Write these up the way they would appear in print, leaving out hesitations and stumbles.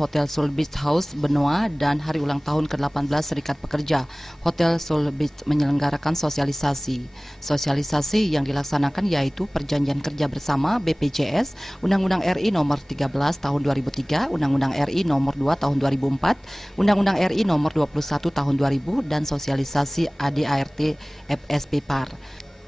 Hotel Seoul Beach House Benoa dan hari ulang tahun ke-18 Serikat Pekerja. Hotel Seoul Beach menyelenggarakan sosialisasi. Sosialisasi yang dilaksanakan yaitu Perjanjian Kerja Bersama BPJS, Undang-Undang RI Nomor 13 Tahun 2003, Undang-Undang RI Nomor 2 Tahun 2004, Undang-Undang RI Nomor 21 Tahun 2000 dan sosialisasi ADART FSP PAR.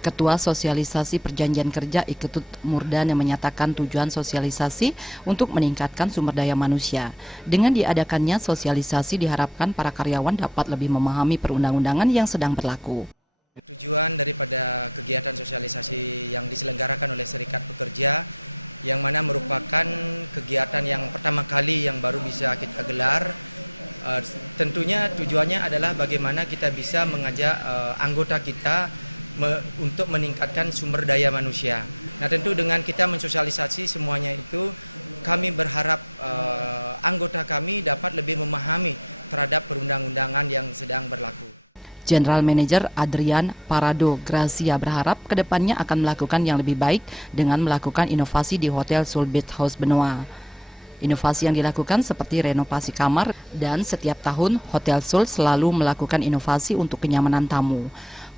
Ketua Sosialisasi Perjanjian Kerja Iketut Murdan yang menyatakan tujuan sosialisasi untuk meningkatkan sumber daya manusia. Dengan diadakannya sosialisasi diharapkan para karyawan dapat lebih memahami perundang-undangan yang sedang berlaku. Tujuan daripada kegiatan sosialisasi yang diselenggarakan oleh Serikat Pekerja yang mana merupakan kegiatan yang pertama kali yang baru bisa kita gelar. Tentunya tujuannya adalah bagaimana kita bisa mengajak anggota kita untuk meningkatkan sumber daya manusia. Nah, tentu dengan kita mensosialisasi semuanya itu, kami berharap anggota kami dapat lebih memahami terhadap perundang-undangan yang sedang berlaku. General Manager Adrian Parado Gracia berharap kedepannya akan melakukan yang lebih baik dengan melakukan inovasi di Hotel Seoul Beach House Benoa. Inovasi yang dilakukan seperti renovasi kamar dan setiap tahun Hotel Seoul selalu melakukan inovasi untuk kenyamanan tamu.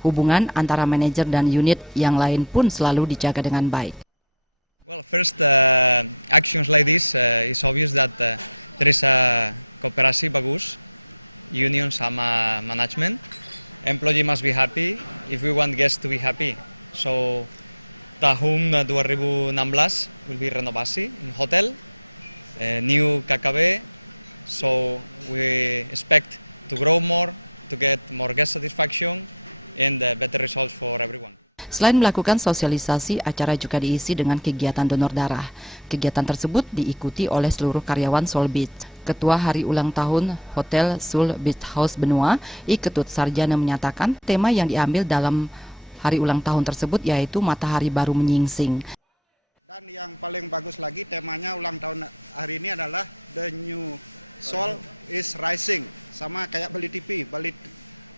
Hubungan antara manajer dan unit yang lain pun selalu dijaga dengan baik. Well, first actions like this is obvious that there is a cooperasi bagus, union sama management. Employee must be happy if we want guests to be happy. So tahun 2016 will be renovasi in hotel, new KKB. So we expect to grow more, to get more guest satisfaction and better results for everyone. Selain melakukan sosialisasi, acara juga diisi dengan kegiatan donor darah. Kegiatan tersebut diikuti oleh seluruh karyawan Seoul Beach. Ketua Hari Ulang Tahun Hotel Seoul Beach House Benoa, Iketut Sarjana menyatakan tema yang diambil dalam hari ulang tahun tersebut yaitu Matahari Baru Menyingsing. Dan yang paling bagus lagi temanya ulang tahun hari ini adalah The New Soul is Rising. Sama kayak beli TV,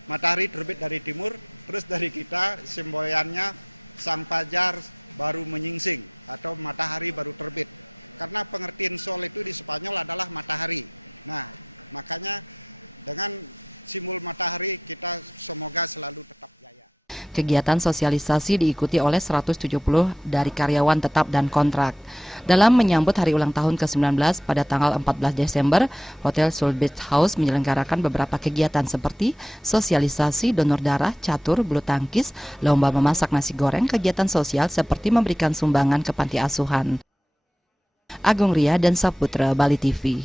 matahari terbit dari timur, terus dari kita semboyannya sang fajar baru menyingsing atau matahari baru terbit. Karena pengertian sol itu di Spanyol adalah matahari. Nah, makanya dengan simbol matahari kita semoga selalu tetap jaya. Kegiatan sosialisasi diikuti oleh 170 dari karyawan tetap dan kontrak. Dalam menyambut hari ulang tahun ke-19 pada tanggal 14 Desember, Hotel Seoul Beach House menyelenggarakan beberapa kegiatan seperti sosialisasi donor darah, catur, bulu tangkis, lomba memasak nasi goreng, kegiatan sosial seperti memberikan sumbangan ke panti asuhan. Agung Ria dan Saputra, Bali TV.